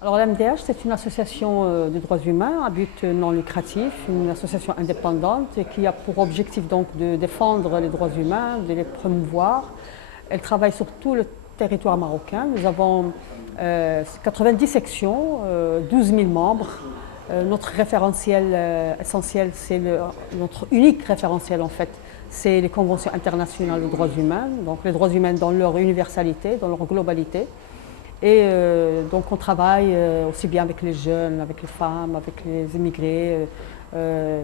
Alors l'AMDH, c'est une association de droits humains à but non lucratif, une association indépendante qui a pour objectif donc de défendre les droits humains, de les promouvoir. Elle travaille sur tout le territoire marocain. Nous avons 90 sections, 12 000 membres. Notre référentiel essentiel, notre unique référentiel en fait, c'est les conventions internationales de droits humains, donc les droits humains dans leur universalité, dans leur globalité. Et donc on travaille aussi bien avec les jeunes, avec les femmes, avec les immigrés,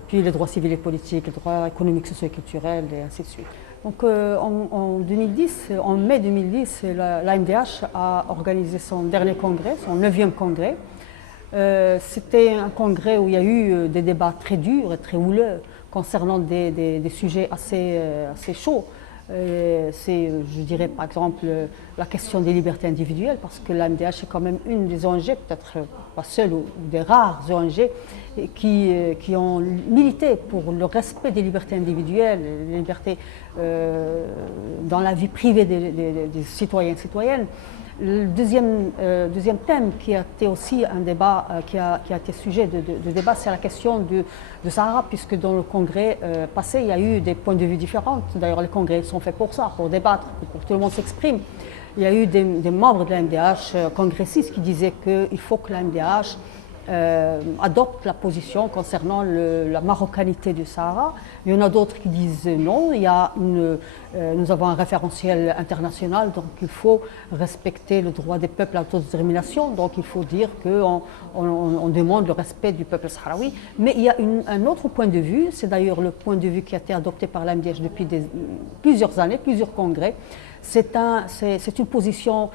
puis les droits civils et politiques, les droits économiques, sociaux et culturels, et ainsi de suite. Donc en 2010, en mai 2010, l'AMDH a organisé son dernier congrès, son 9e congrès. C'était un congrès où il y a eu des débats très durs et très houleux concernant des sujets assez chauds. C'est, je dirais par exemple, la question des libertés individuelles, parce que l'AMDH est quand même une des ONG, peut-être pas seule ou des rares ONG, qui ont milité pour le respect des libertés individuelles, des libertés dans la vie privée des citoyens et citoyennes. Le deuxième thème qui a été aussi un débat, qui a été sujet de débat, c'est la question de Sahara, puisque dans le congrès passé, il y a eu des points de vue différents. D'ailleurs, les congrès sont faits pour ça, pour débattre, pour que tout le monde s'exprime. Il y a eu des membres de l'AMDH congressistes qui disaient qu'il faut que l'AMDH adopte la position concernant la marocanité du Sahara. Il y en a d'autres qui disent non, nous avons un référentiel international, donc il faut respecter le droit des peuples à l'autodétermination, donc il faut dire qu'on demande le respect du peuple sahraoui. Mais il y a un autre point de vue, c'est d'ailleurs le point de vue qui a été adopté par l'AMDH depuis plusieurs années, plusieurs congrès. C'est une position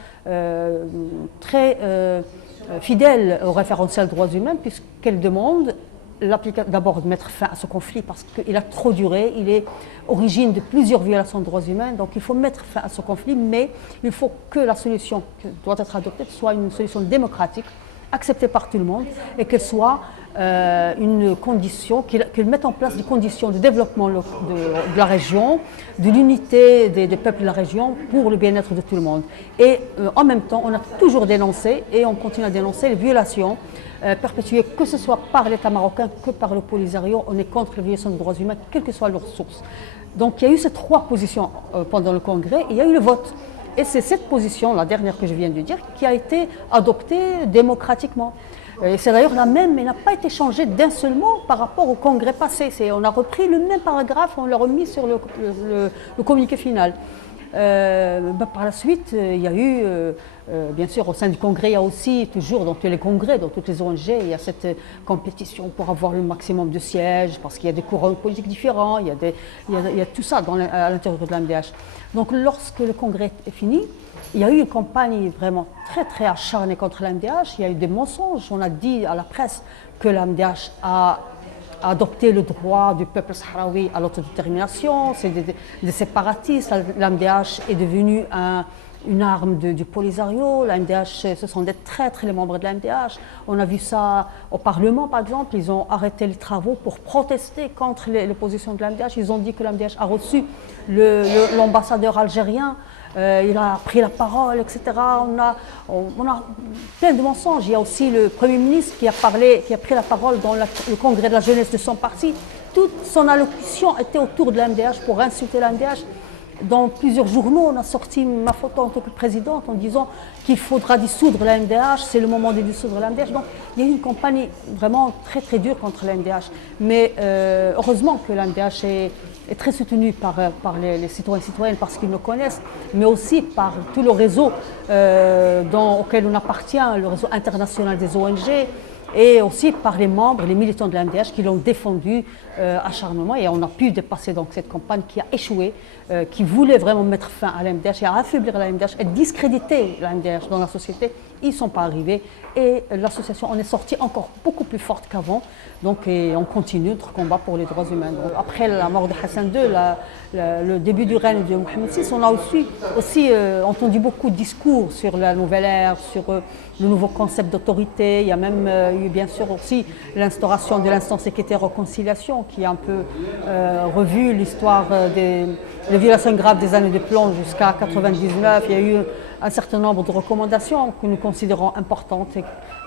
très fidèle au référentiel droits humains, puisqu'elle demande d'abord de mettre fin à ce conflit parce qu'il a trop duré, il est origine de plusieurs violations de droits humains, donc il faut mettre fin à ce conflit, mais il faut que la solution qui doit être adoptée soit une solution démocratique, acceptée par tout le monde, et qu'elle soit une condition, qu'elle mette en place des conditions de développement de la région, de l'unité des peuples de la région pour le bien-être de tout le monde. Et en même temps, on a toujours dénoncé et on continue à dénoncer les violations perpétuées, que ce soit par l'État marocain que par le Polisario. On est contre les violations des droits humains, quelle que soit leur source. Donc il y a eu ces trois positions pendant le congrès et il y a eu le vote. Et c'est cette position, la dernière que je viens de dire, qui a été adoptée démocratiquement. Et c'est d'ailleurs la même, mais n'a pas été changée d'un seul mot par rapport au congrès passé. On a repris le même paragraphe, on l'a remis sur le communiqué final. Par la suite, il y a eu, bien sûr, au sein du congrès, il y a aussi toujours dans tous les congrès, dans toutes les ONG, il y a cette compétition pour avoir le maximum de sièges, parce qu'il y a des courants politiques différents, il y a tout ça à l'intérieur de l'AMDH. Donc lorsque le congrès est fini, il y a eu une campagne vraiment très très acharnée contre l'AMDH, il y a eu des mensonges, on a dit à la presse que l'AMDH a adopté le droit du peuple sahraoui à l'autodétermination, c'est des séparatistes, l'AMDH est devenue une arme du Polisario, l'AMDH, ce sont des traîtres les membres de l'AMDH. On a vu ça au Parlement par exemple, ils ont arrêté les travaux pour protester contre les positions de l'AMDH, ils ont dit que l'AMDH a reçu l'ambassadeur algérien, il a pris la parole, etc. On a plein de mensonges. Il y a aussi le Premier ministre qui a pris la parole dans le congrès de la jeunesse de son parti. Toute son allocution était autour de l'AMDH pour insulter l'AMDH. Dans plusieurs journaux, on a sorti ma photo en tant que présidente en disant qu'il faudra dissoudre l'AMDH, c'est le moment de dissoudre l'AMDH. Donc il y a eu une campagne vraiment très très dure contre l'AMDH. Mais heureusement que l'AMDH est très soutenu par les citoyens et citoyennes parce qu'ils nous connaissent, mais aussi par tout le réseau auquel on appartient, le réseau international des ONG, et aussi par les membres, les militants de l'AMDH qui l'ont défendu acharnement, et on a pu dépasser donc cette campagne qui a échoué, qui voulait vraiment mettre fin à l'AMDH et à affaiblir l'AMDH et discréditer l'AMDH dans la société. Ils ne sont pas arrivés et l'association en est sortie encore beaucoup plus forte qu'avant. Donc et on continue notre combat pour les droits humains. Donc, après la mort de Hassan II, le début du règne de Mohamed VI, on a aussi entendu beaucoup de discours sur la nouvelle ère, sur le nouveau concept d'autorité. Il y a même eu bien sûr aussi l'instauration de l'instance équité et réconciliation qui a un peu revu l'histoire des violations graves des années de plomb jusqu'à 1999. Il y a eu un certain nombre de recommandations que nous considérons importantes,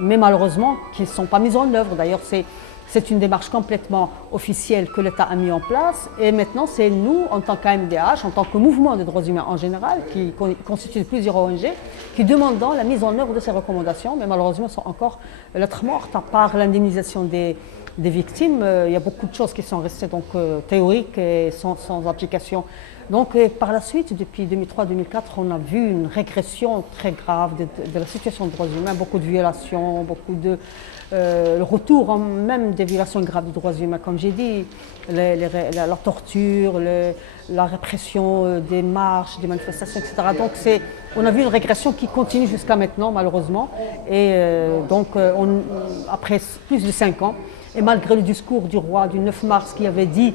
mais malheureusement qui ne sont pas mises en œuvre. D'ailleurs, c'est une démarche complètement officielle que l'État a mis en place et maintenant c'est nous, en tant qu'AMDH, en tant que mouvement des droits humains en général, qui constitue plusieurs ONG, qui demandons la mise en œuvre de ces recommandations, mais malheureusement elles sont encore lettres mortes, à part l'indemnisation des victimes. Il y a beaucoup de choses qui sont restées donc, théoriques et sans application. Donc par la suite, depuis 2003-2004, on a vu une régression très grave de la situation des droits humains, beaucoup de violations, beaucoup de le retour même des violations graves des droits humains, comme j'ai dit, la torture, la répression des marches, des manifestations, etc. Donc on a vu une régression qui continue jusqu'à maintenant, malheureusement. Et après plus de 5 ans, et malgré le discours du roi du 9 mars qui avait dit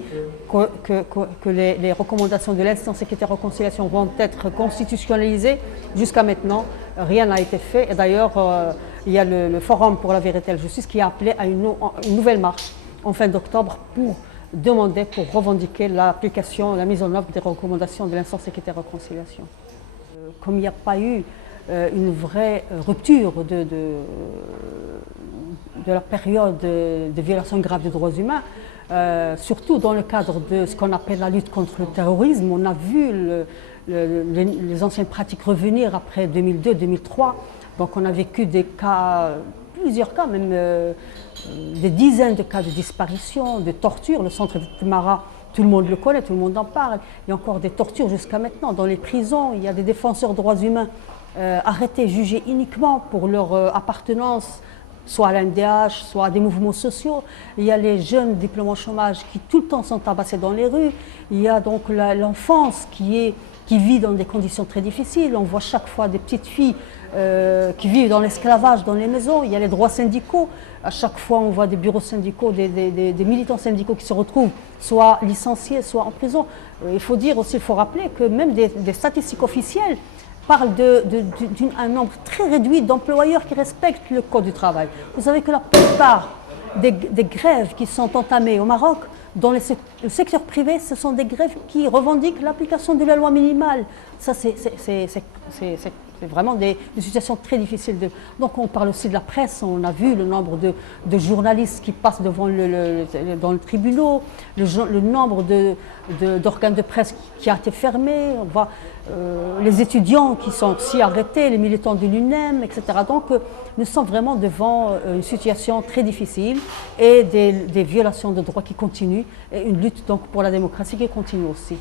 que les recommandations de l'instance sécurité réconciliation vont être constitutionnalisées, jusqu'à maintenant, rien n'a été fait. Et d'ailleurs, il y a le Forum pour la vérité et la justice qui a appelé à une nouvelle marche en fin d'octobre pour revendiquer l'application, la mise en œuvre des recommandations de l'instance sécurité réconciliation. Comme il n'y a pas eu une vraie rupture de la période de violation grave des droits humains, surtout dans le cadre de ce qu'on appelle la lutte contre le terrorisme. On a vu les anciennes pratiques revenir après 2002-2003. Donc on a vécu des cas, plusieurs cas, même des dizaines de cas de disparition, de torture. Le centre de Temara, tout le monde le connaît, tout le monde en parle. Il y a encore des tortures jusqu'à maintenant. Dans les prisons, il y a des défenseurs des droits humains arrêtés, jugés uniquement pour leur appartenance soit à l'AMDH, soit à des mouvements sociaux. Il y a les jeunes diplômés au chômage qui tout le temps sont tabassés dans les rues. Il y a donc l'enfance qui vit dans des conditions très difficiles. On voit chaque fois des petites filles qui vivent dans l'esclavage dans les maisons. Il y a les droits syndicaux. À chaque fois, on voit des bureaux syndicaux, des militants syndicaux qui se retrouvent soit licenciés, soit en prison. Il faut dire aussi, il faut rappeler que même des statistiques officielles parle d'un nombre très réduit d'employeurs qui respectent le Code du travail. Vous savez que la plupart des grèves qui sont entamées au Maroc, dans le secteur privé, ce sont des grèves qui revendiquent l'application de la loi minimale. Ça, c'est vraiment des situations très difficiles. Donc on parle aussi de la presse, on a vu le nombre de journalistes qui passent devant dans le tribunal, le nombre d'organes de presse qui a été fermé, on voit les étudiants qui sont aussi arrêtés, les militants de l'UNEM, etc. Donc nous sommes vraiment devant une situation très difficile et des violations de droits qui continuent et une lutte donc pour la démocratie qui continue aussi.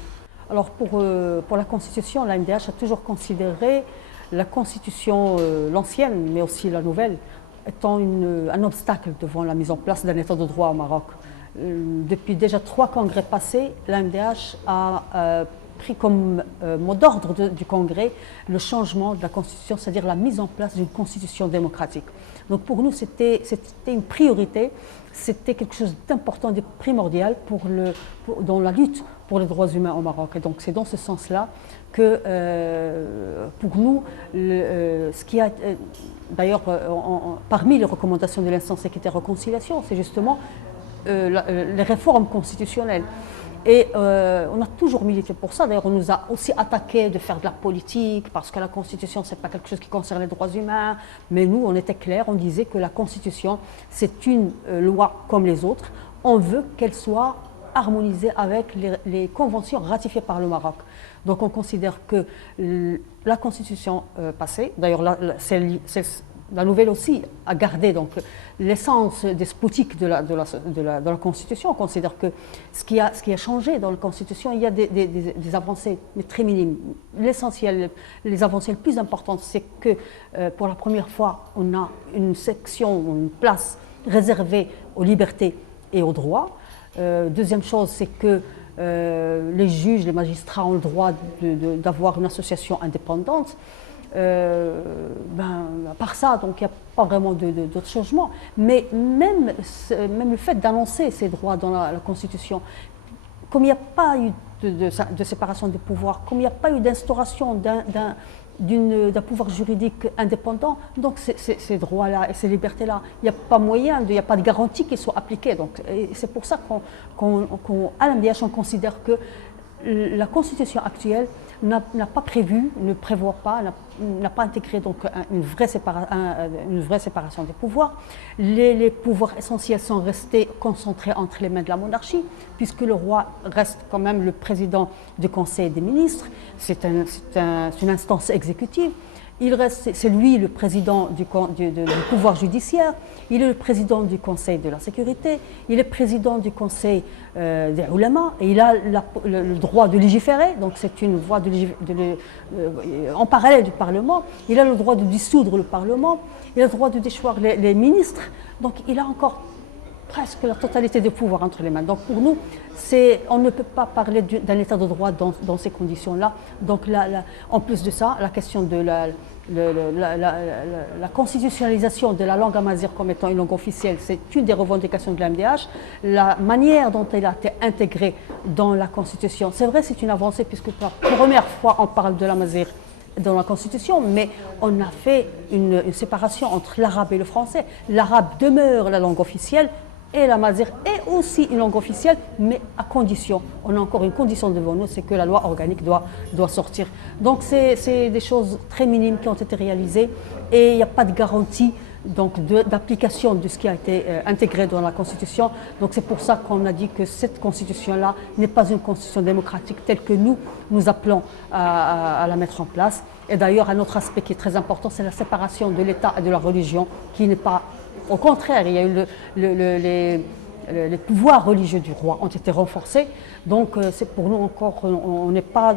Alors pour la Constitution, l'AMDH a toujours considéré la Constitution, l'ancienne, mais aussi la nouvelle, étant un obstacle devant la mise en place d'un État de droit au Maroc. Depuis déjà 3 congrès passés, l'AMDH a pris comme mot d'ordre du congrès le changement de la Constitution, c'est-à-dire la mise en place d'une Constitution démocratique. Donc pour nous, c'était une priorité, c'était quelque chose d'important, de primordial dans la lutte pour les droits humains au Maroc. Et donc c'est dans ce sens-là que pour nous, ce qui a d'ailleurs parmi les recommandations de l'instance sécurité réconciliation, c'est justement les réformes constitutionnelles. Et on a toujours milité pour ça. D'ailleurs, on nous a aussi attaqué de faire de la politique, parce que la Constitution, ce n'est pas quelque chose qui concerne les droits humains. Mais nous, on était clairs, on disait que la Constitution, c'est une loi comme les autres. On veut qu'elle soit harmonisée avec les conventions ratifiées par le Maroc. Donc on considère que la Constitution passée, d'ailleurs la nouvelle aussi a gardé donc l'essence despotique de la Constitution. On considère que ce qui a changé dans la Constitution, il y a des avancées, mais très minimes. L'essentiel, les avancées les plus importantes, c'est que pour la première fois, on a une section, une place réservée aux libertés et aux droits. Deuxième chose, c'est que les juges, les magistrats ont le droit d'avoir une association indépendante. À part ça, donc il n'y a pas vraiment d'autres changements. Mais même le fait d'annoncer ces droits dans la Constitution, comme il n'y a pas eu de séparation des pouvoirs, comme il n'y a pas eu d'instauration d'un pouvoir juridique indépendant, donc ces droits-là et ces libertés-là, il n'y a pas moyen, il n'y a pas de garantie qu'ils soient appliqués. Donc c'est pour ça qu'à l'AMDH, on considère que la Constitution actuelle n'a pas prévu, ne prévoit pas, n'a pas intégré donc une vraie séparation des pouvoirs. Les pouvoirs essentiels sont restés concentrés entre les mains de la monarchie, puisque le roi reste quand même le président du Conseil des ministres. C'est une instance exécutive. C'est lui le président du pouvoir judiciaire, il est le président du Conseil de la sécurité, il est président du Conseil des ulama, et il a le droit de légiférer, donc c'est une voie en parallèle du Parlement. Il a le droit de dissoudre le Parlement, il a le droit de déchoir les ministres, donc il a encore presque la totalité des pouvoirs entre les mains. Donc pour nous, on ne peut pas parler d'un état de droit dans ces conditions-là. Donc en plus de ça, la question de la constitutionnalisation de la langue amazigh comme étant une langue officielle, c'est une des revendications de l'AMDH. La manière dont elle a été intégrée dans la Constitution, c'est vrai, c'est une avancée puisque pour la première fois on parle de l'amazigh dans la Constitution, mais on a fait une séparation entre l'arabe et le français. L'arabe demeure la langue officielle, et l'amazigh est aussi une langue officielle, mais à condition. On a encore une condition devant nous, c'est que la loi organique doit sortir. Donc c'est des choses très minimes qui ont été réalisées et il n'y a pas de garantie d'application de ce qui a été intégré dans la Constitution. Donc c'est pour ça qu'on a dit que cette Constitution-là n'est pas une Constitution démocratique telle que nous appelons à la mettre en place. Et d'ailleurs, un autre aspect qui est très important, c'est la séparation de l'État et de la religion, qui n'est pas... Au contraire, il y a eu les pouvoirs religieux du roi ont été renforcés. Donc c'est pour nous encore, on n'est pas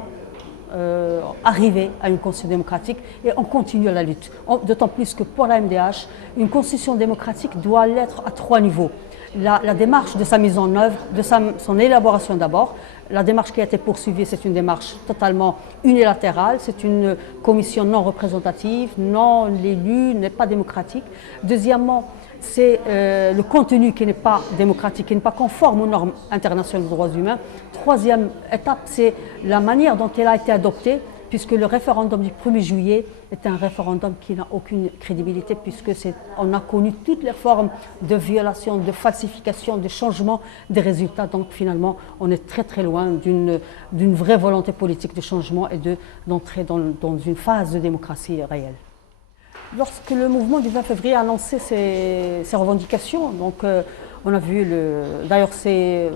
arrivé à une constitution démocratique et on continue la lutte. D'autant plus que pour la MDH, une constitution démocratique doit l'être à 3 niveaux. La démarche de sa mise en œuvre, de son élaboration d'abord. La démarche qui a été poursuivie, c'est une démarche totalement unilatérale, c'est une commission non représentative, non élue, n'est pas démocratique. Deuxièmement, c'est le contenu qui n'est pas démocratique, qui n'est pas conforme aux normes internationales des droits humains. Troisième étape, c'est la manière dont elle a été adoptée, puisque le référendum du 1er juillet est un référendum qui n'a aucune crédibilité, puisque on a connu toutes les formes de violation, de falsification, de changement des résultats. Donc finalement, on est très très loin d'une vraie volonté politique de changement et d'entrer dans une phase de démocratie réelle. Lorsque le mouvement du 20 février a lancé ses revendications, donc on a vu, d'ailleurs c'est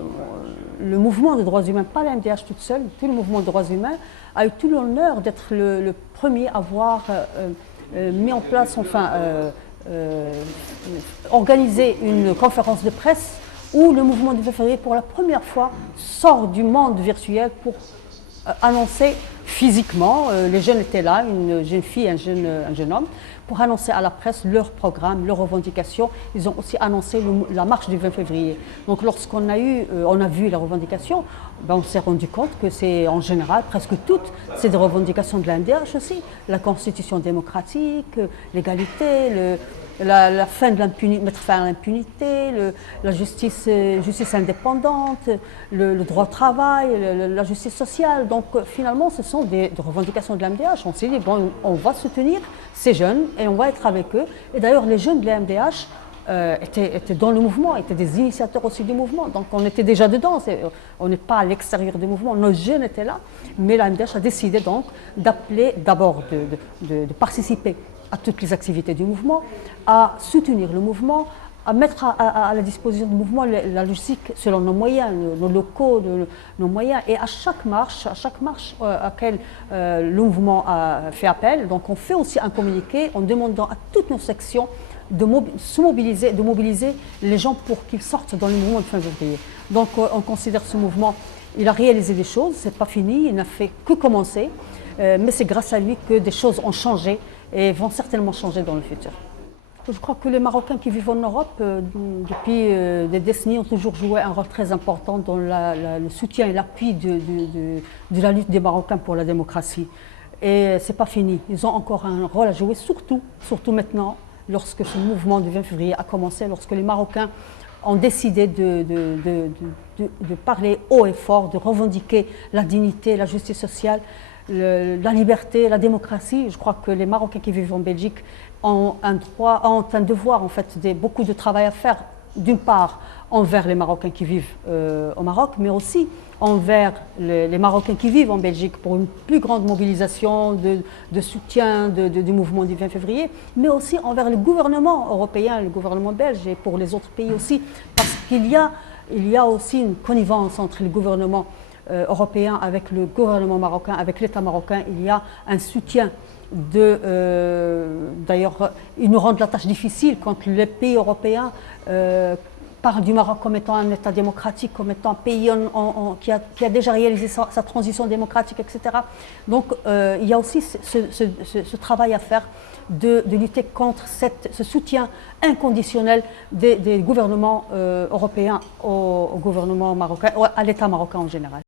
le mouvement des droits humains, pas la MDH toute seule, tout le mouvement des droits humains a eu tout l'honneur d'être le premier à avoir mis en place, organisé une conférence de presse où le mouvement du 20 février pour la première fois sort du monde virtuel pour annoncer physiquement, les jeunes étaient là, une jeune fille, un jeune homme, pour annoncer à la presse leur programme, leurs revendications. Ils ont aussi annoncé la marche du 20 février. Donc lorsqu'on a vu les revendications, on s'est rendu compte que c'est en général, presque toutes, c'est des revendications de l'AMDH aussi. La constitution démocratique, l'égalité, la fin de l'impunité, mettre fin à l'impunité, la justice indépendante, le droit au travail, la justice sociale. Donc finalement, ce sont des revendications de l'AMDH. On s'est dit, bon, on va soutenir ces jeunes et on va être avec eux. Et d'ailleurs, les jeunes de l'AMDH étaient dans le mouvement, étaient des initiateurs aussi du mouvement. Donc on était déjà dedans, on n'est pas à l'extérieur du mouvement, nos jeunes étaient là. Mais l'AMDH a décidé donc d'appeler, d'abord de participer à toutes les activités du mouvement, à soutenir le mouvement, à mettre à la disposition du mouvement la logistique selon nos moyens, nos locaux, nos moyens. Et à chaque marche à laquelle le mouvement a fait appel, donc on fait aussi un communiqué en demandant à toutes nos sections de mobiliser les gens pour qu'ils sortent dans le mouvement de fin février. Donc on considère ce mouvement, il a réalisé des choses, c'est pas fini, il n'a fait que commencer, mais c'est grâce à lui que des choses ont changé et vont certainement changer dans le futur. Je crois que les Marocains qui vivent en Europe, depuis des décennies, ont toujours joué un rôle très important dans le soutien et l'appui de la lutte des Marocains pour la démocratie. Et ce n'est pas fini, ils ont encore un rôle à jouer, surtout maintenant, lorsque ce mouvement du 20 février a commencé, lorsque les Marocains ont décidé de parler haut et fort, de revendiquer la dignité, la justice sociale, la liberté, la démocratie. Je crois que les Marocains qui vivent en Belgique ont un devoir, en fait, beaucoup de travail à faire d'une part envers les Marocains qui vivent au Maroc, mais aussi envers les Marocains qui vivent en Belgique pour une plus grande mobilisation de soutien du mouvement du 20 février, mais aussi envers le gouvernement européen, le gouvernement belge et pour les autres pays aussi, parce qu'il y a aussi une connivence entre le gouvernement européen avec le gouvernement marocain, avec l'État marocain. Il y a un soutien d'ailleurs, ils nous rendent la tâche difficile quand les pays européens parlent du Maroc comme étant un État démocratique, comme étant un pays qui a déjà réalisé sa transition démocratique, etc. Donc il y a aussi ce travail à faire de lutter contre ce soutien inconditionnel des gouvernements européens au gouvernement marocain, à l'État marocain en général.